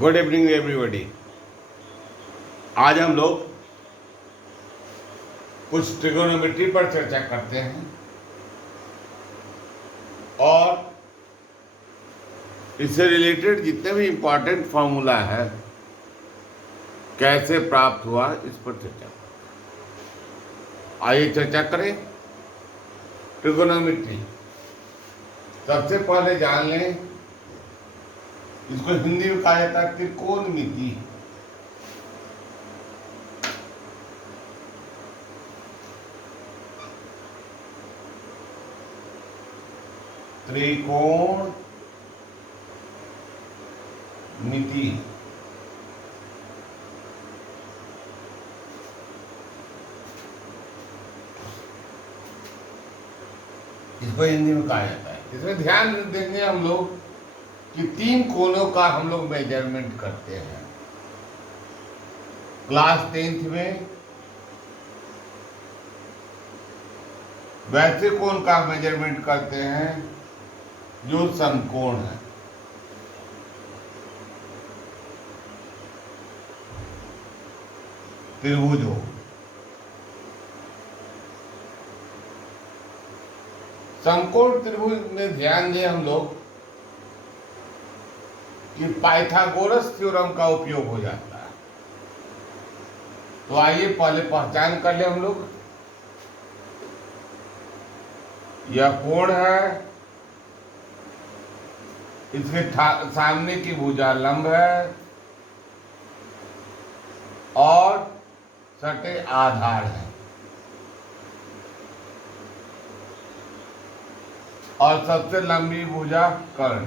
Good evening everybody. आज हम लोग कुछ ट्रिगोनोमेट्री पर चर्चा करते हैं और इससे रिलेटेड जितने भी इम्पोर्टेंट फॉर्मूला है कैसे प्राप्त हुआ इस पर चर्चा। आइए चर्चा करें। ट्रिगोनोमेट्री सबसे पहले जान लें, इसको हिंदी में कहा जाता है त्रिकोणमिति। त्रिकोण मिति इसको हिंदी में कहा जाता है। इसमें ध्यान देंगे हम लोग कि तीन कोणों का हम लोग मेजरमेंट करते हैं। क्लास 10th में वैसे कोण का मेजरमेंट करते हैं जो समकोण है। त्रिभुज हो, समकोण त्रिभुज में ध्यान दें हम लोग कि पाइथागोरस थ्योरम का उपयोग हो जाता है। तो आइए पहले पहचान कर ले हम लोग। यह कोण है, इसके सामने की भुजा लंब है और सटे आधार है, और सबसे लंबी भुजा कर्ण।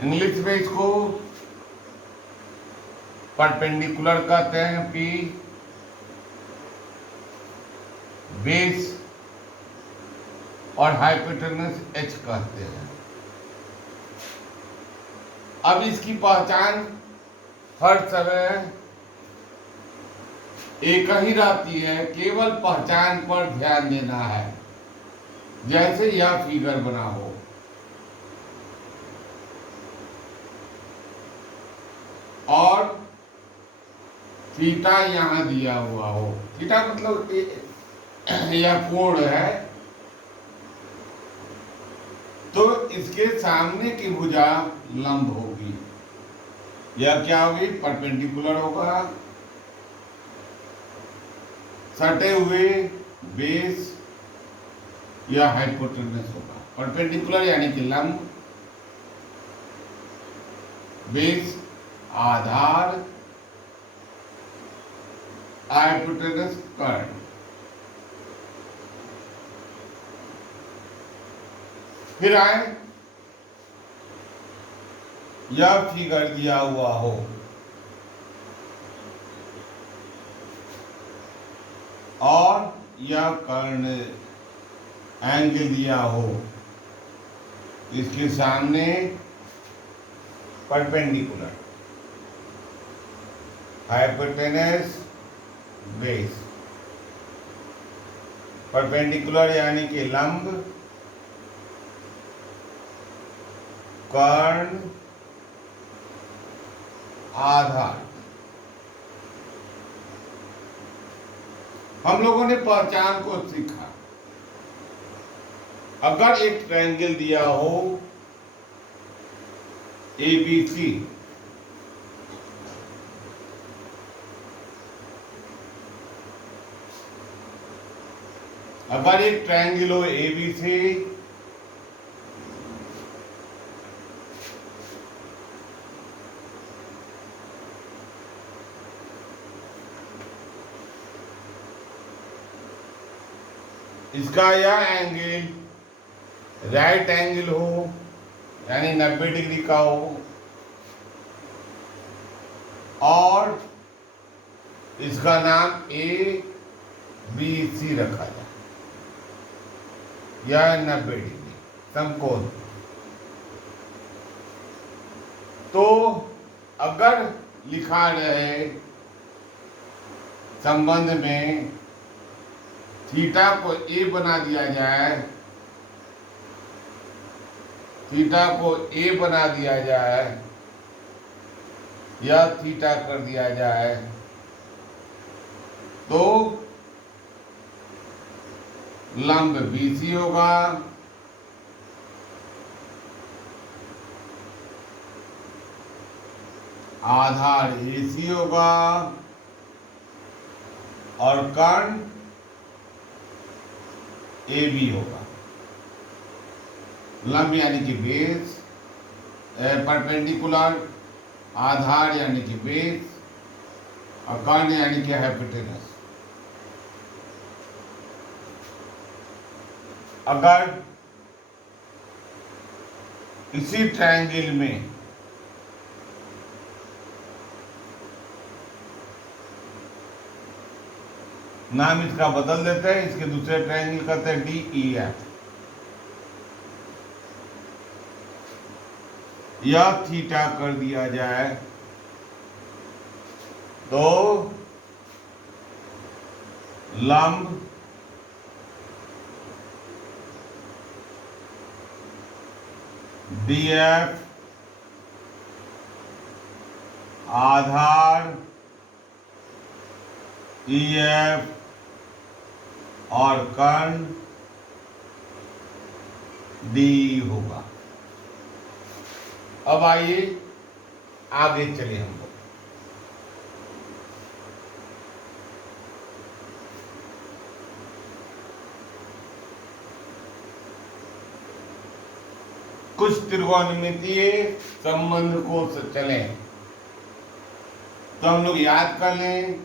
इंग्लिश में इसको परपेंडिकुलर कहते हैं, पी। बेस और हाइपोटेनस एच कहते हैं। अब इसकी पहचान हर समय एक ही रहती है, केवल पहचान पर ध्यान देना है। जैसे यह फिगर बना हो, और थीटा यहां दिया हुआ हो। थीटा मतलब यह कोण है, तो इसके सामने की भुजा लंब होगी। यह क्या होगी? परपेंडिकुलर होगा। सटे हुए बेस या हाइपोटेनस होगा। परपेंडिकुलर यानी कि लंब, बेस आधार, हाइपोटेनस कर्ण। फिर आए, यह फिगर दिया हुआ हो, और यह कर्ण एंगल दिया हो, इसके सामने परपेंडिकुलर, हाइपोटेनस, बेस। परपेंडिकुलर यानी कि लंब, कर्ण, आधार। हम लोगों ने पहचान को सीखा। अगर एक ट्रायंगल दिया हो ABC, अगर एक ट्रायंगल हो ABC, इसका यह एंगल राइट एंगल हो, यानी 90 डिग्री का हो, और इसका नाम ABC रखा जाए। यह 90 डिग्री समकोण। तो अगर लिखा रहे संबंध में थीटा को ए बना दिया जाए थीटा को ए बना दिया जाए या थीटा कर दिया जाए तो लंब BC होगा, आधार AC होगा और कर्ण AB होगा। लंब यानी कि बेस, परपेंडिकुलर, आधार यानी कि बेस और कर्ण यानी कि हाइपोटेनस। अगर इसी ट्रायंगल में नाम इसका बदल देते हैं, इसके दूसरे ट्रायंगल कहते हैं DEF, या थीटा कर दिया जाए तो लंब DF, आधार EF और कर्ण DE होगा। अब आइए आगे चले हम लोग। कुछ त्रिकोणमितीय संबंध को चलें तो हम लोग याद कर लें,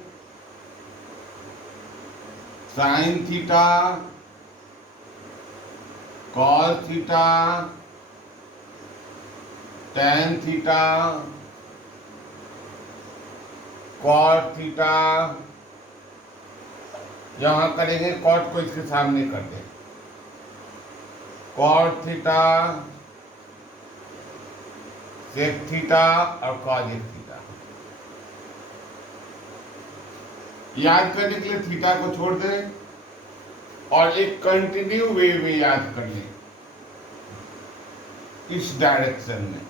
sine theta, cos theta, tan theta, cot theta. यहां करेंगे कॉट को इसके सामने कर दें, कॉट थीटा, सेक थीटा और कॉजेक थीटा। याद करने के लिए थीटा को छोड़ दें और एक कंटिन्यू वे में याद कर लें, इस डायरेक्शन में।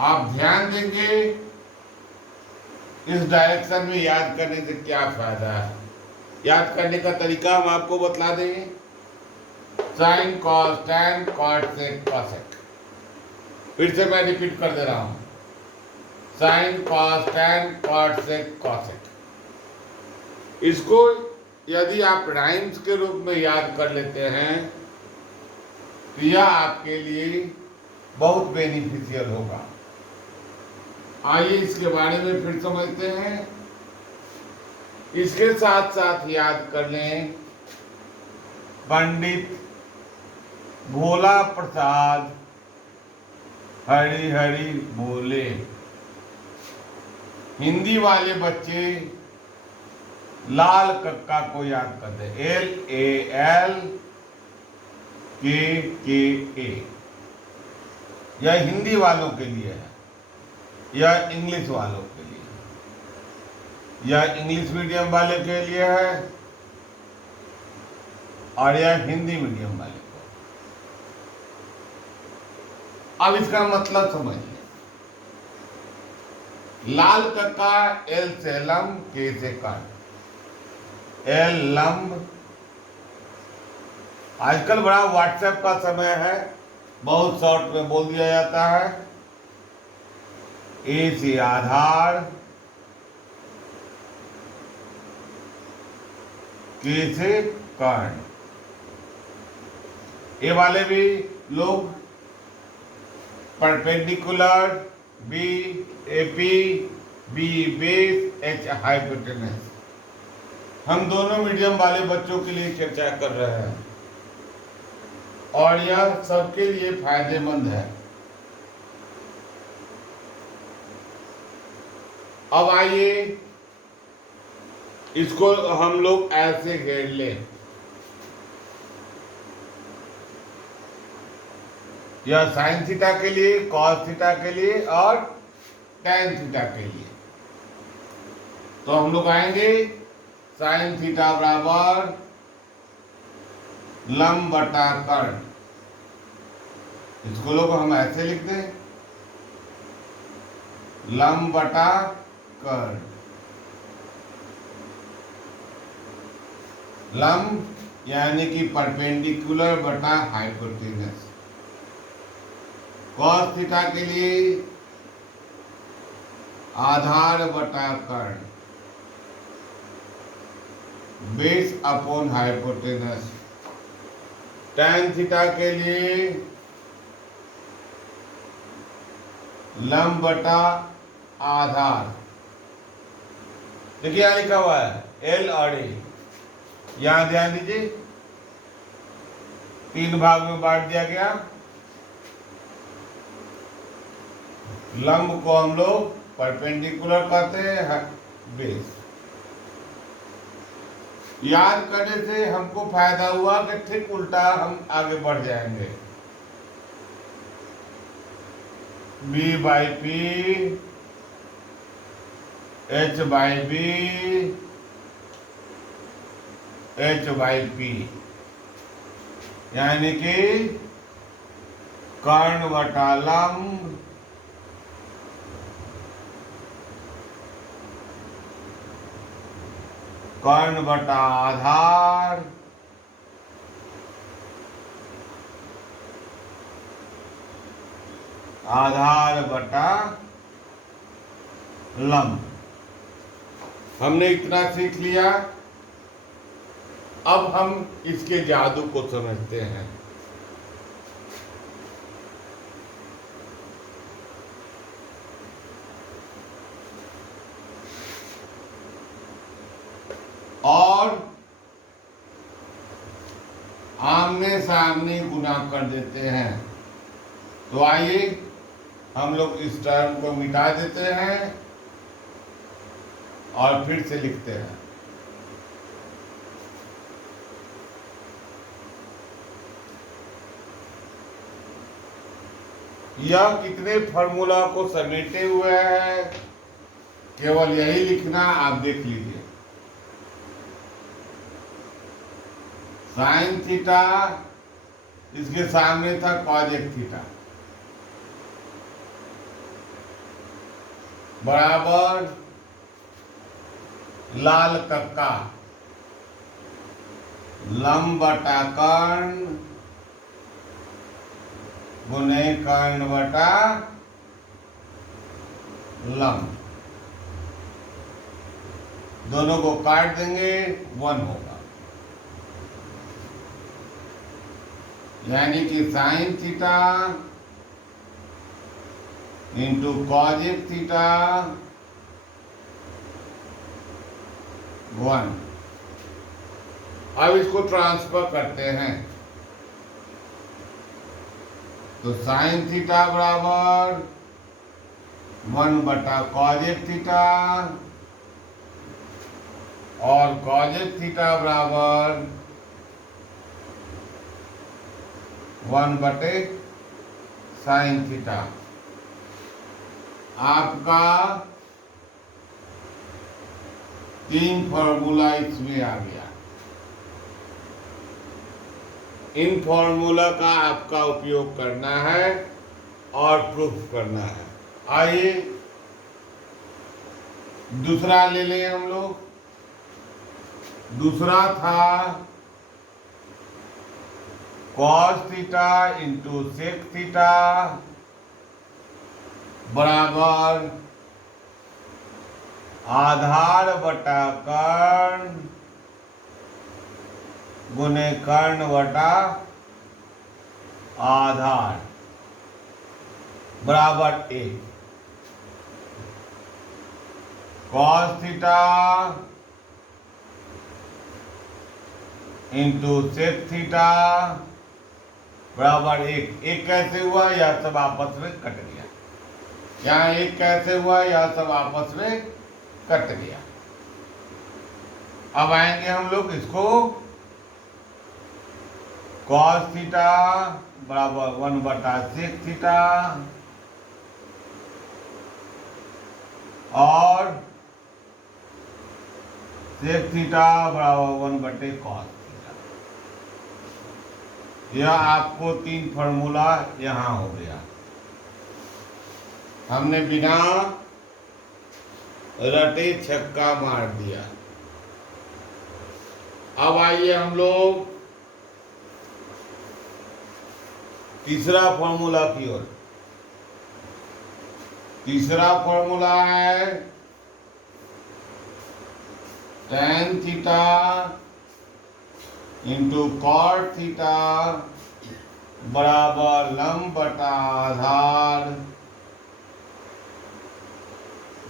आप ध्यान देंगे इस डायरेक्शन में याद करने से क्या फायदा है। याद करने का तरीका हम आपको बतला देंगे, sine cos tan cot sec cosec. फिर से मैं रिपीट कर दे रहा हूं, sine cos tan cot sec cosec. इसको यदि आप राइम्स के रूप में याद कर लेते हैं तो यह आपके लिए बहुत बेनिफिशियल होगा। आइए इसके बारे में फिर समझते हैं। इसके साथ साथ याद कर लें, पंडित भोला प्रसाद हरी हरी बोले। हिंदी वाले बच्चे लाल कक्का को याद करते, LALKKA। यह हिंदी वालों के लिए है, यह इंग्लिश वालों के लिए, यह इंग्लिश मीडियम वाले के लिए है और यह हिंदी मीडियम वाले को। अब इसका मतलब समझिए, लाल कक्का L से लंब, K से कर्ण। L लंब, आजकल बड़ा व्हाट्सएप का समय है, बहुत शॉर्ट में बोल दिया जाता है। A से आधार, K से कर्ण। ए वाले भी लोग perpendicular, B AP, B base, H hypotenuse. हम दोनों मीडियम वाले बच्चों के लिए चर्चा कर रहे हैं और यह सबके लिए फायदेमंद है। अब आइए इसको हम लोग ऐसे घेर लें, यह साइन थीटा के लिए, कॉस थीटा के लिए और टैन थीटा के लिए। तो हम लोग आएंगे साइन थीटा बराबर लंब बटा कर्ण। इसको लोग हम ऐसे लिख दें, लंब बटा कर्ण। लंब यानी कि परपेंडिकुलर बटा हाइपोटेनस। कॉस थीटा के लिए आधार बटा कर्ण, base upon hypotenuse. Tan theta के लिए लंब बटा आधार। देखिए यहां लिखा हुआ है एल और ए, यहां ध्यान दीजिए 3 भाग में बांट दिया गया। लंब को हम लोग परपेंडिकुलर कहते हैं, बेस। याद करने से हमको फायदा हुआ कि ठीक उल्टा हम आगे बढ़ जाएंगे। B by P, H by B, H by P, यानी कि कर्ण बटा लंब कर्ण बटा आधार आधार बटा लंब। हमने इतना सीख लिया। अब हम इसके जादू को समझते हैं। और आमने सामने गुना कर देते हैं। तो आइए हम लोग इस टर्म को मिटा देते हैं और फिर से लिखते हैं। यह कितने फॉर्मूला को समेटे हुए है, केवल यही लिखना, आप देख लीजिए। साइन थीटा, इसके सामने था कॉजेक थीटा, बराबर लाल कक्का लंब बटा कर्ण गुने कर्ण बटा लंब। दोनों को काट देंगे, 1 होगा। यानी कि साइन थीटा इंटू कॉजेक थीटा 1। अब इसको ट्रांसफर करते हैं। तो साइन थीटा बराबर 1 बटा कॉजेक थीटा और कॉजेक थीटा बराबर 1 बटे साइन थीटा। आपका 3 फॉर्मूला इसमें आ गया। इन फॉर्मूला का आपका उपयोग करना है और प्रूफ करना है। आइए दूसरा ले लें हम लोग। दूसरा था cos theta into sec theta बराबर आधार बटा कर्ण गुने कर्ण बटा आधार बराबर 1। Cos theta into sec theta बराबर 1। एक कैसे हुआ, यह सब आपस में कट गया। यहाँ एक कैसे हुआ, यह सब आपस में कट गया। अब आएंगे हम लोग इसको कॉस थीटा बराबर 1 बटा सेक थीटा और सेक थीटा बराबर 1/cos थीटा। यह आपको 3 फॉर्मूला यहां हो गया। हमने बिना रटे छक्का मार दिया। अब आइए हम लोग तीसरा फॉर्मूला की ओर। तीसरा फॉर्मूला है tan theta into cot theta बराबर लंब बटा आधार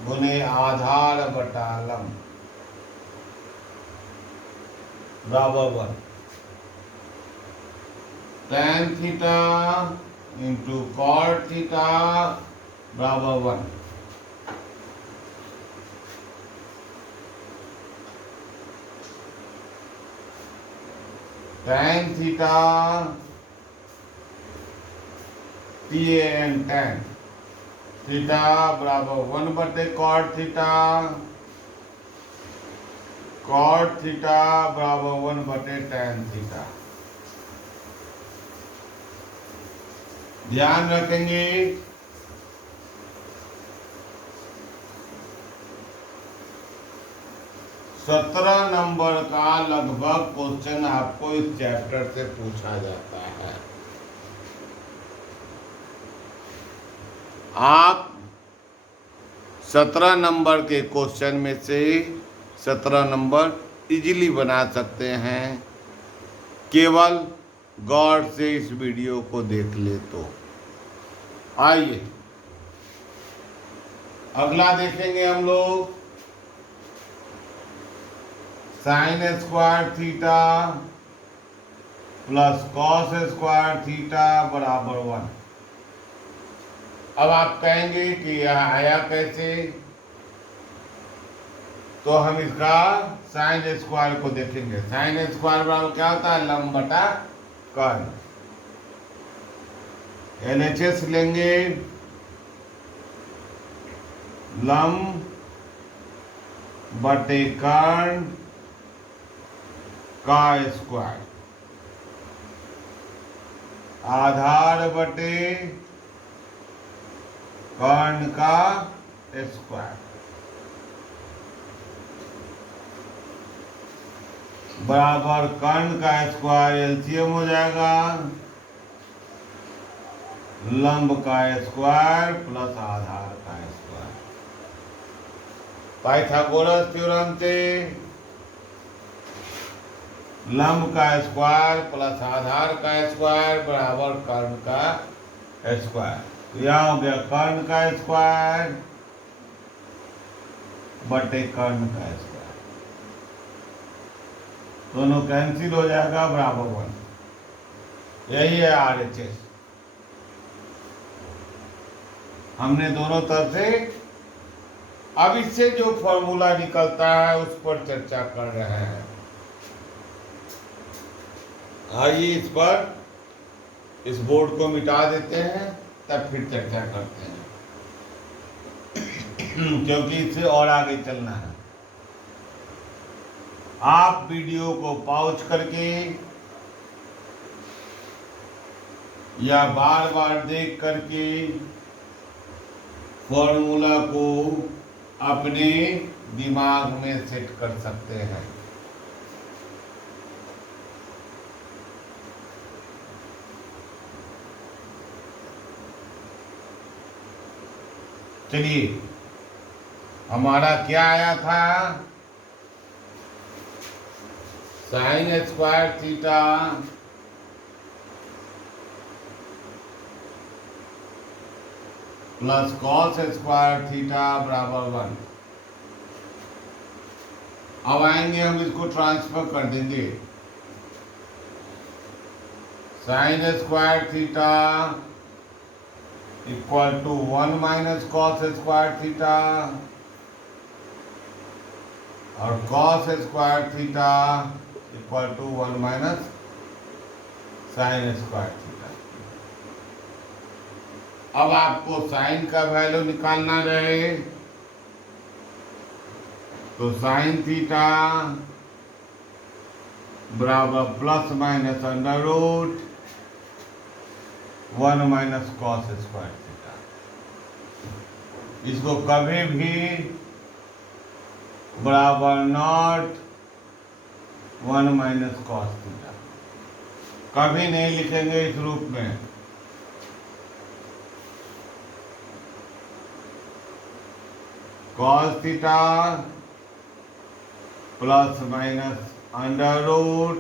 गुने आधार बटा लंब बराबर 1। tan theta into cot theta बराबर 1। tan थीटा tan थीटा बराबर 1/cot थीटा, cot थीटा बराबर 1/tan थीटा। ध्यान रखेंगे 17 नंबर का लगभग क्वेश्चन आपको इस चैप्टर से पूछा जाता है। आप 17 नंबर के क्वेश्चन में से 17 नंबर इजीली बना सकते हैं, केवल गौर से इस वीडियो को देख ले तो। आइए अगला देखेंगे हम लोग sign square theta plus cos square theta बराबर 1। अब आप कहेंगे कि यह आया कैसे, तो हम इसका साइन स्क्वायर को देखेंगे। साइन स्क्वायर बराबर क्या होता है, लंब बटा कर्ण। LHS लेंगे, लंब बटे कर्ण का स्क्वायर आधार बटे कर्ण का स्क्वायर बराबर कर्ण का स्क्वायर एलसीएम हो जाएगा, लंब का स्क्वायर प्लस आधार का स्क्वायर। पाइथागोरस थ्योरम से लंब का स्क्वायर प्लस आधार का स्क्वायर बराबर कर्ण का स्क्वायर। यह हो गया कर्ण का स्क्वायर बटे कर्ण का स्क्वायर, दोनों कैंसिल हो जाएगा बराबर 1। यही है RHS। हमने दोनों तरफ से अब इससे जो फॉर्मूला निकलता है उस पर चर्चा कर रहे हैं। आइए इस पर इस बोर्ड को मिटा देते हैं, तब फिर चर्चा करते हैं क्योंकि इससे और आगे चलना है। आप वीडियो को पॉज करके या बार बार देख करके फॉर्मूला को अपने दिमाग में सेट कर सकते हैं। चलिए, हमारा क्या आया था, sine square theta plus cos square theta बराबर 1। अब आएंगे हम इसको ट्रांसफर कर देंगे। Sine square theta equal to 1 minus cos square theta और cos square theta equal to 1 minus sine square theta. अब आपको साइन का वैल्यू निकालना रहे तो साइन थीटा बराबर plus minus under root 1 minus cos square theta. इसको कभी भी बराबर नॉट 1 माइनस कॉस थीटा कभी नहीं लिखेंगे इस रूप में। Cos theta plus minus under root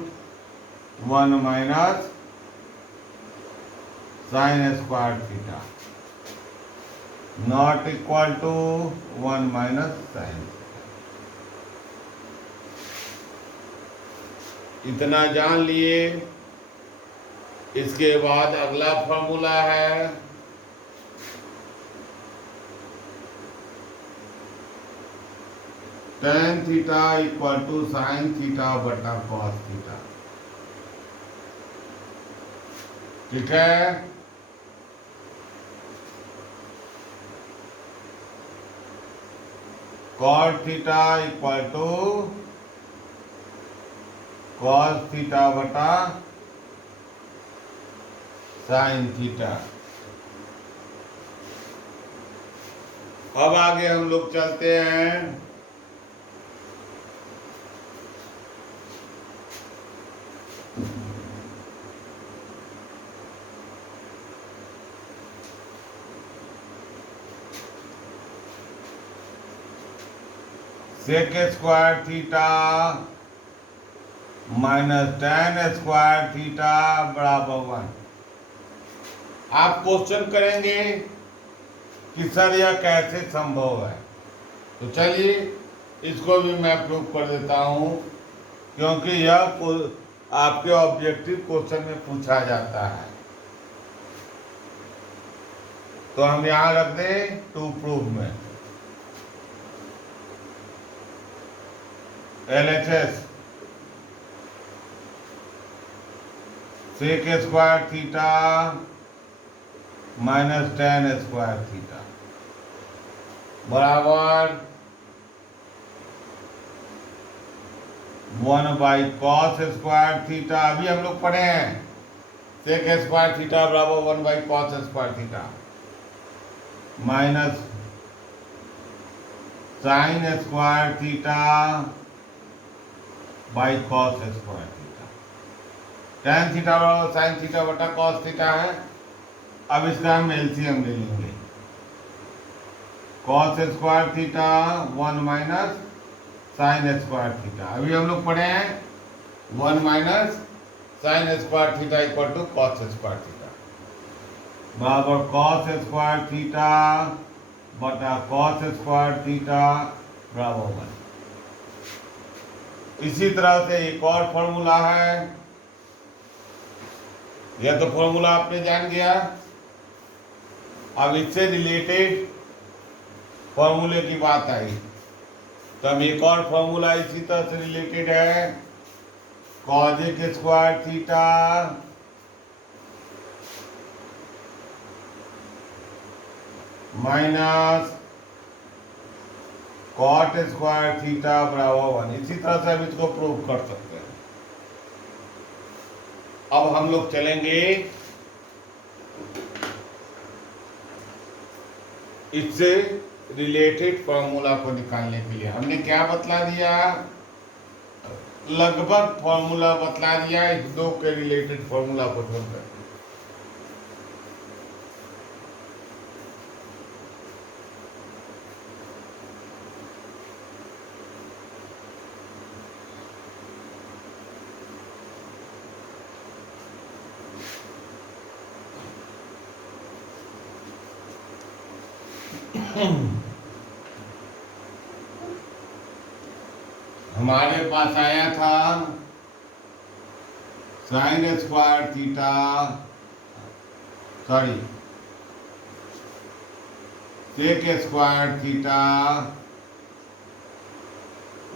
1 minus sine square theta not equal to 1 minus sine. इतना जान लिए। इसके बाद अगला फॉर्मूला है tan theta equal to sine theta बटा कॉस थीटा। ठीक है। Cot theta equal to cos theta बटा साइन थीटा। अब आगे हम लोग चलते हैं sec square theta minus tan square theta बराबर 1। आप क्वेश्चन करेंगे कि सर यह कैसे संभव है, तो चलिए इसको भी मैं प्रूव कर देता हूं, क्योंकि यह आपके ऑब्जेक्टिव क्वेश्चन में पूछा जाता है। तो हम यहां रख दें टू प्रूव में LHS sec square theta minus tan square theta बराबर 1 बाई कॉस स्क्वायर थीटा। अभी हम लोग पढ़े हैं सेक स्क्वायर थीटा बराबर 1 by cos square theta minus sine square theta by cos square theta. tan theta बराबर sine theta बटा cos theta है। अब इसका हम एलसीएम ले लेंगे। Cos square theta 1 minus sine square theta. अभी हम लोग पढ़े हैं 1 minus sine square theta equal to cos square theta बराबर कॉस स्क्वायर थीटा बटा कॉस स्क्वायर थीटा बराबर 1। इसी तरह से एक और फॉर्मूला है। यह तो फॉर्मूला आपने जान गया। अब इससे रिलेटेड फॉर्मूले की बात आई, तो हम एक और फॉर्मूला इसी तरह से रिलेटेड है। Cosec square theta minus cot square theta बराबर 1। इसी तरह से हम इसको प्रूव कर सकते हैं। अब हम लोग चलेंगे इससे रिलेटेड फॉर्मूला को निकालने के लिए। हमने क्या बतला दिया, लगभग फॉर्मूला बतला दिया इस दो के रिलेटेड फॉर्मूला को छोड़कर। हमारे पास आया था sine square theta sec square theta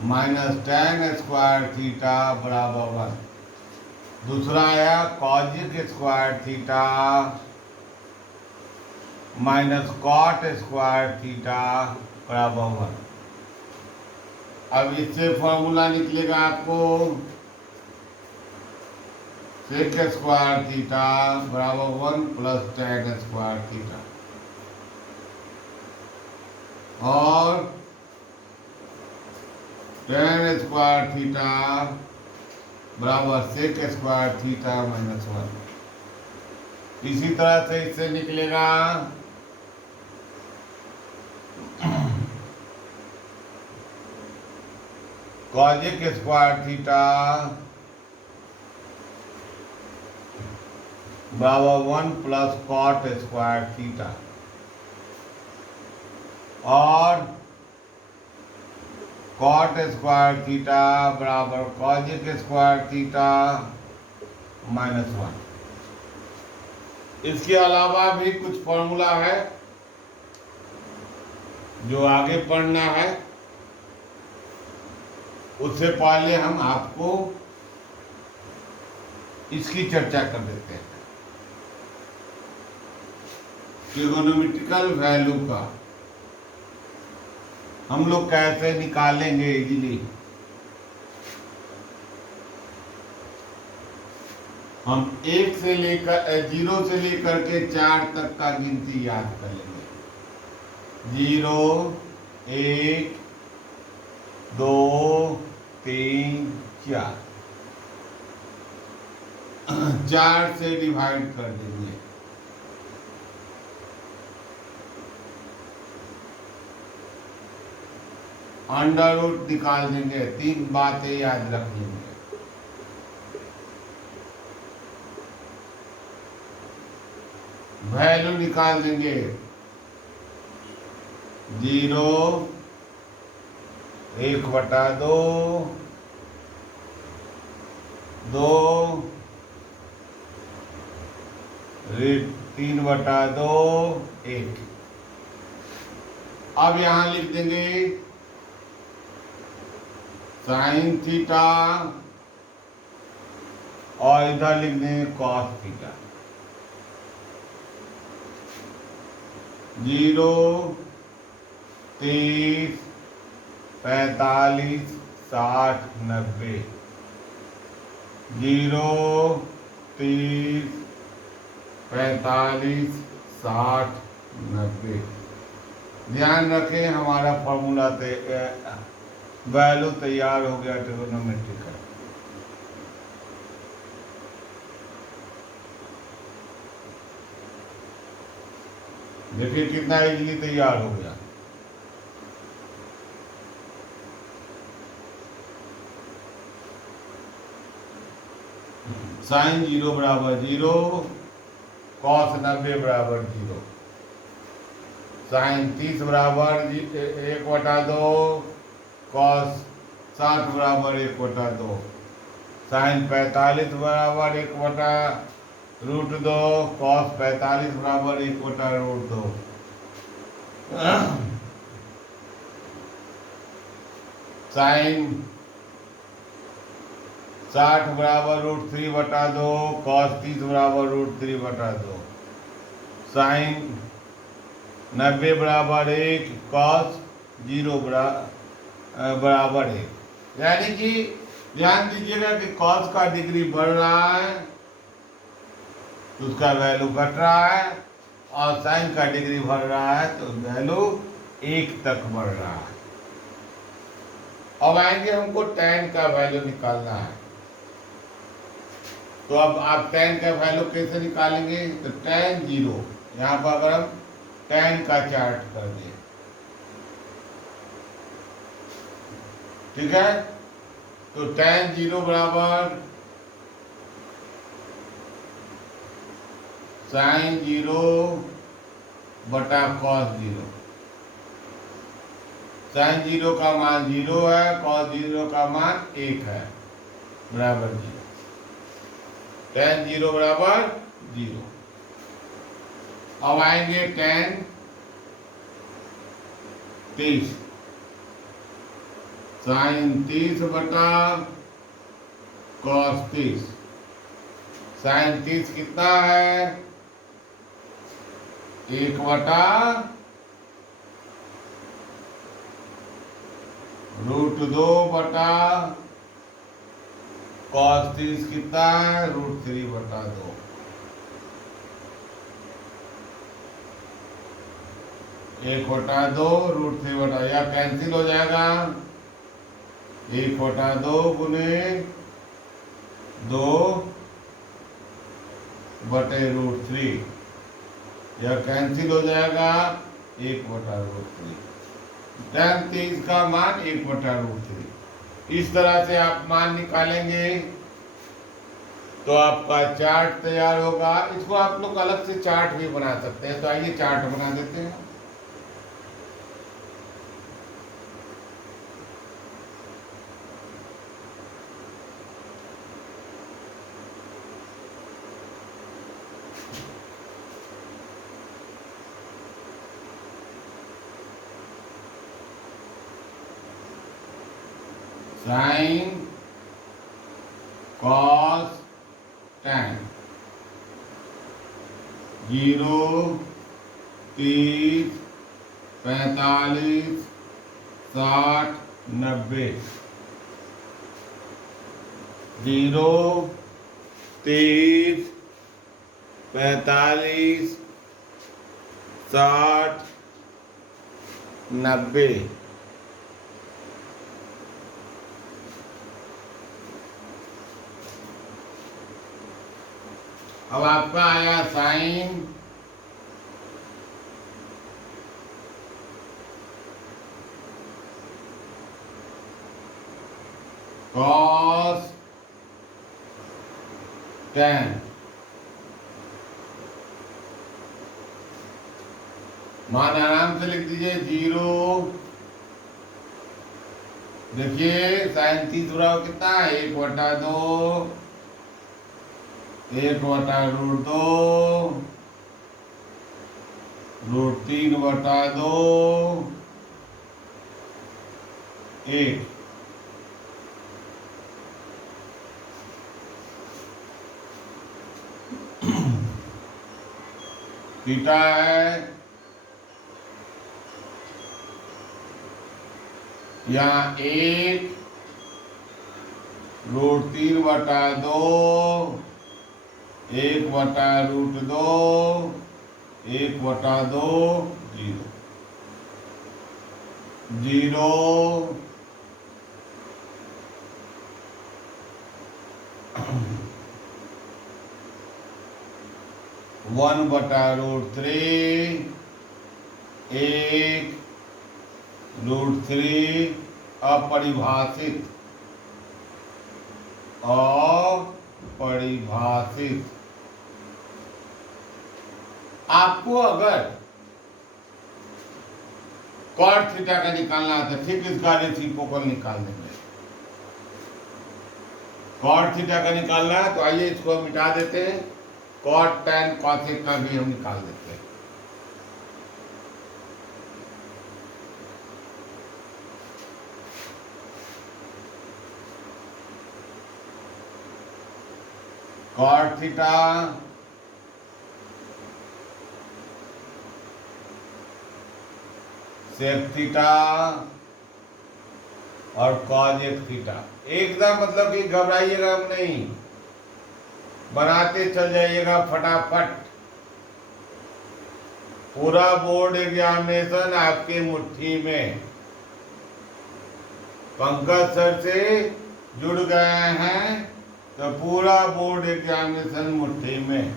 minus tan square theta बराबर 1। दूसरा आया cosec square theta minus cot square theta बराबर 1। अब इससे फॉर्मूला निकलेगा आपको सेक स्क्वायर थीटा बराबर 1 प्लस टैन स्क्वायर थीटा, और टैन स्क्वायर थीटा बराबर सेक स्क्वायर थीटा माइनस 1। इसी तरह से इससे निकलेगा कॉजेक स्क्वायर थीटा बराबर 1 प्लस कॉट स्क्वायर थीटा, और कॉट स्क्वायर थीटा बराबर कॉजेक स्क्वायर थीटा माइनस 1। इसके अलावा भी कुछ फॉर्मूला है जो आगे पढ़ना है, उससे पहले हम आपको इसकी चर्चा कर देते हैं। ट्रिगोनोमेट्रिकल वैल्यू का हम लोग कैसे निकालेंगे इजीली। हम 1 से लेकर 0 से लेकर के 4 तक का गिनती याद कर लेंगे। 0 1 2 3 4, 4 से डिवाइड कर देंगे। अंडर रूट निकाल देंगे। 3 बातें याद रख लेंगे। वैल्यू निकाल देंगे। 0 1/2 2 3/2 1। अब यहां लिख देंगे साइन थीटा, और इधर लिख देंगे कॉस थीटा। 0 30 45 60 90। 0 30 45 60 90। ध्यान रखें हमारा फॉर्मूला वैल्यू तैयार हो गया ट्रिगोनोमेट्रिकल। देखिए कितना इजीली तैयार हो गया। साइन 0 बराबर 0, कॉस 90 बराबर 0, साइन 30 बराबर 1/2, कॉस 60 बराबर 1/2, साइन 45 बराबर 1/√2, कॉस 45 बराबर 1/√2। साइन 60 बराबर √3/2, कॉस 30 बराबर √3/2, साइन 90 बराबर 1, कॉस 0 बराबर 1। यानी कि ध्यान दीजिएगा कि कॉस का डिग्री बढ़ रहा है तो उसका वैल्यू घट रहा है, और साइन का डिग्री बढ़ रहा है तो वैल्यू 1 तक बढ़ रहा है। अब आएंगे हमको टैन का वैल्यू निकालना है। तो अब आप टैन का वैल्यू कैसे निकालेंगे? तो टैन 0, यहाँ पर अगर हम टैन का चार्ट कर दें, ठीक है, तो टैन 0 बराबर साइन 0 बटा कॉस 0। साइन 0 का मान 0 है, कॉस 0 का मान 1 है, बराबर 0। टैन 0 बराबर 0। अब आएंगे टैन 30, साइन 30 बटा कॉस 30। साइन 30 कितना है? 1/√2 √2 बटा cos 30 कितना है, √3/2। एक बटा दो √3/, या कैंसिल हो जाएगा। 1/2 गुने 2/√3, यह कैंसिल हो जाएगा 1/√3। tan 30 का मान 1/√3। इस तरह से आप मान निकालेंगे तो आपका चार्ट तैयार होगा। इसको आप लोग अलग से चार्ट भी बना सकते हैं, तो आइए चार्ट बना देते हैं। Sine cos tan 0, 30, 45, 60, 90। 0, 30, 45, 60, 90। अब आपका आया साइन कॉस tan। मान आराम से लिख दीजिए 0। देखिए साइन 30 बराबर कितना है, 1/2, 1/√2, √3/2, 1। थीटा है यहाँ 1, √3/2, 1/√2, 1/2, 0, 0, 1/√3, 1, √3 अपरिभाषित, अपरिभाषित। आपको अगर cot थीटा का निकालना है तो ठीक इसका रेसिप्रोकल निकाल देंगे। cot थीटा का निकालना है तो आइए इसको हम मिटा देते हैं, cot tan cosec का भी हम निकाल देते हैं। cot थीटा sec थीटा और cosec थीटा। एकदम मतलब कि घबराइएगा नहीं, बनाते चल जाइएगा फटाफट। पूरा बोर्ड एग्जामिनेशन आपके मुट्ठी में। पंकज सर से जुड़ गए हैं तो पूरा बोर्ड एग्जामिनेशन मुट्ठी में,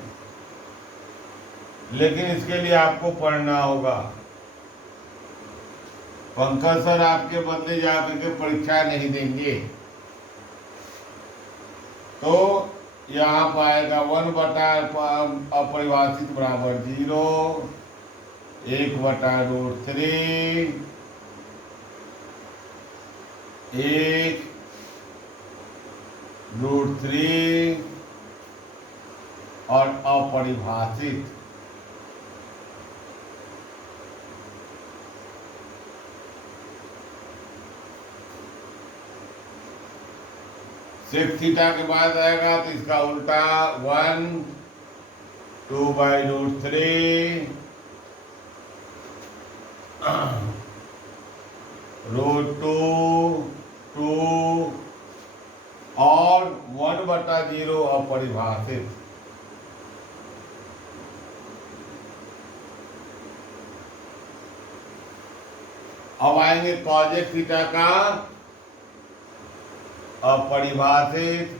लेकिन इसके लिए आपको पढ़ना होगा। पंकज सर आपके बदले जाकर के परीक्षा नहीं देंगे। तो यहाँ पाएगा 1/अपरिभाषित बराबर 0, 1/√3, 1 √3 और अपरिभाषित। सेक थीटा के बाद आएगा तो इसका उल्टा 1, 2/√3, √2 और 1/0 अपरिभाषित। अब आएंगे कॉजेक थीटा का अपरिभाषित।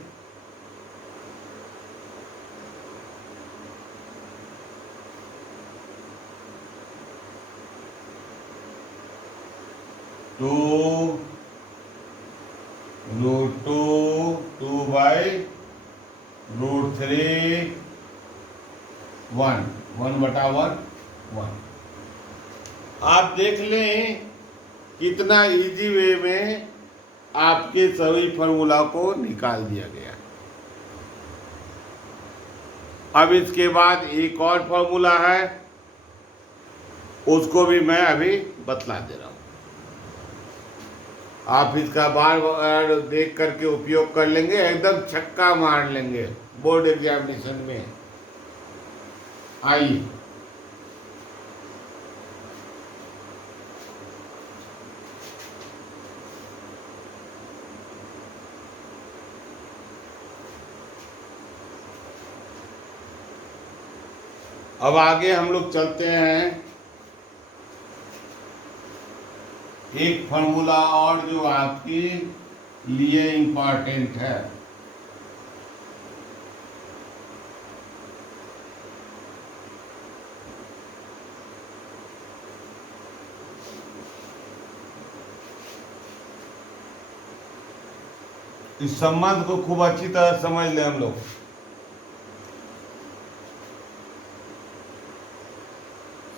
√2 2/√3 1/1 1। आप देख लें कितना इजी वे में आपके सभी फॉर्मूला को निकाल दिया गया। अब इसके बाद एक और फॉर्मूला है, उसको भी मैं अभी बतला दे रहा हूं। आप इसका बार बार देख करके उपयोग कर लेंगे, एकदम छक्का मार लेंगे बोर्ड एग्जामिनेशन में। आइए, अब आगे हम लोग चलते हैं। एक फॉर्मूला और जो आपके लिए इंपॉर्टेंट है, इस संबंध को खूब अच्छी तरह समझ लें हम लोग।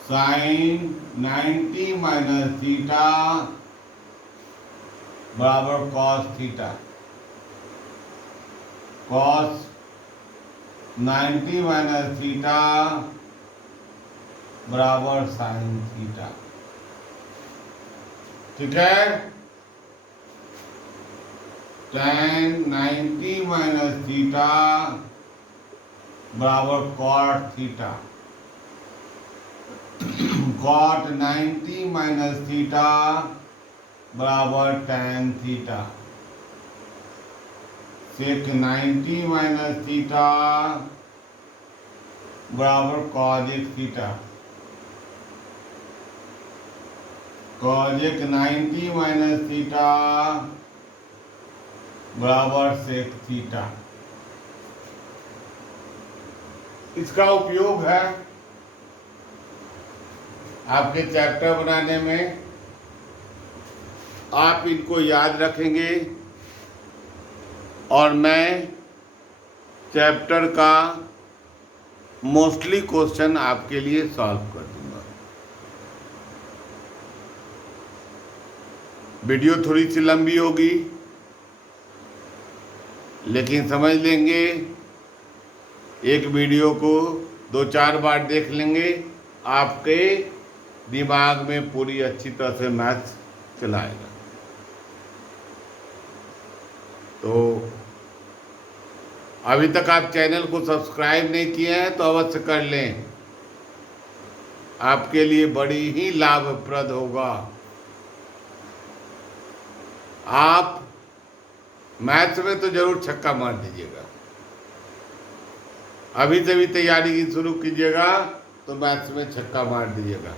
साइन 90 - थीटा बराबर कॉस थीटा। कॉस 90 - थीटा बराबर साइन थीटा। ठीक है। tan 90 - थीटा बराबर कॉट थीटा। कॉट 90 - थीटा बराबर tan थीटा। सेक 90 - थीटा बराबर कॉजेक थीटा। कॉजेक 90 - थीटा बराबर सेक थीटा। इसका उपयोग है आपके चैप्टर बनाने में। आप इनको याद रखेंगे और मैं चैप्टर का मोस्टली क्वेश्चन आपके लिए सॉल्व कर दूंगा। वीडियो थोड़ी सी लंबी होगी, लेकिन समझ लेंगे। एक वीडियो को 2-4 बार देख लेंगे, आपके दिमाग में पूरी अच्छी तरह से मैथ्स चलाएगा। तो अभी तक आप चैनल को सब्सक्राइब नहीं किए हैं तो अवश्य कर लें, आपके लिए बड़ी ही लाभप्रद होगा। आप मैथ्स में तो जरूर छक्का मार दीजिएगा। अभी से भी तैयारी शुरू कीजिएगा तो मैथ्स में छक्का मार दीजिएगा।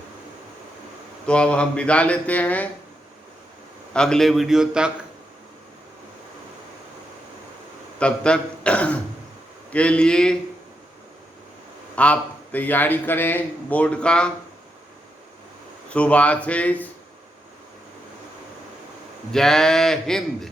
तो अब हम विदा लेते हैं अगले वीडियो तक। तब तक के लिए आप तैयारी करें बोर्ड का। शुभ आशीष। जय हिंद।